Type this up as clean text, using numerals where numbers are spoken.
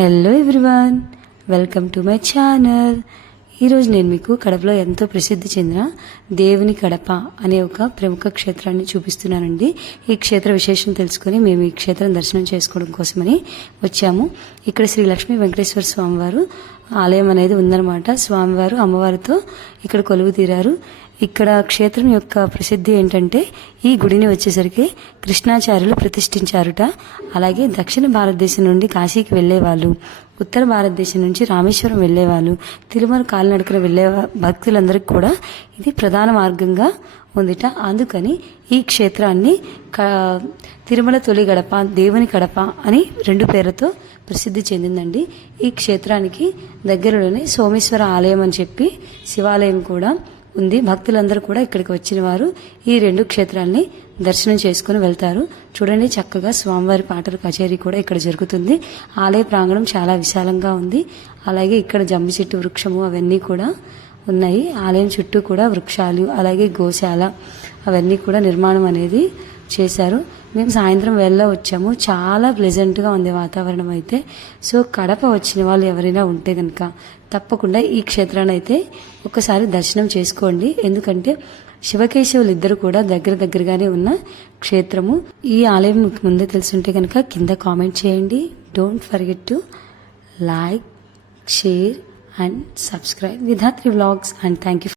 Hello everyone, welcome to my channel. ఈరోజు నేను మీకు కడపలో ఎంతో ప్రసిద్ధి చెందిన దేవుని కడప అనే ఒక ప్రముఖ క్షేత్రాన్ని చూపిస్తున్నానండి. ఈ క్షేత్ర విశేషం తెలుసుకొని మేము ఈ క్షేత్రం దర్శనం చేసుకోవడం కోసమని వచ్చాము. ఇక్కడ శ్రీ లక్ష్మీ వెంకటేశ్వర స్వామివారు ఆలయం అనేది ఉందన్నమాట. స్వామివారు అమ్మవారితో ఇక్కడ కొలువు తీరారు. ఇక్కడ క్షేత్రం యొక్క ప్రసిద్ధి ఏంటంటే, ఈ గుడిని వచ్చేసరికి కృష్ణాచార్యులు ప్రతిష్ఠించారుట. అలాగే దక్షిణ భారతదేశం నుండి కాశీకి వెళ్లేవాళ్ళు, ఉత్తర భారతదేశం నుంచి రామేశ్వరం వెళ్లేవాళ్ళు, తిరుమల కాలినడకన వెళ్లే భక్తులందరికీ కూడా ఇది ప్రధాన మార్గంగా ఉందిట. అందుకని ఈ క్షేత్రాన్ని తిరుమల తొలి గడప, దేవుని గడప అని రెండు పేర్లతో ప్రసిద్ధి చెందిందండి. ఈ క్షేత్రానికి దగ్గరలోనే సోమేశ్వర ఆలయం అని చెప్పి శివాలయం కూడా ఉంది. భక్తులందరూ కూడా ఇక్కడికి వచ్చిన వారు ఈ రెండు క్షేత్రాల్ని దర్శనం చేసుకుని వెళ్తారు. చూడండి, చక్కగా స్వామివారి పాటల కచేరీ కూడా ఇక్కడ జరుగుతుంది. ఆలయ ప్రాంగణం చాలా విశాలంగా ఉంది. అలాగే ఇక్కడ జమ్మి చెట్టు వృక్షము అవన్నీ కూడా ఉన్నాయి. ఆలయం చుట్టూ కూడా వృక్షాలు, అలాగే గోశాల అవన్నీ కూడా నిర్మాణం అనేది చేశారు. మేము సాయంత్రం వేళ వచ్చాము. చాలా ప్లెజెంట్గా ఉంది వాతావరణం అయితే. సో కడప వచ్చిన వాళ్ళు ఎవరైనా ఉంటే కనుక తప్పకుండా ఈ క్షేత్రాన్ని అయితే ఒకసారి దర్శనం చేసుకోండి. ఎందుకంటే శివకేశవులు ఇద్దరు కూడా దగ్గరగానే ఉన్న క్షేత్రము. ఈ ఆలయం ముందే తెలుసుంటే కనుక కింద కామెంట్ చేయండి. Don't forget to like, share and subscribe Vidhatri vlogs. And thank you.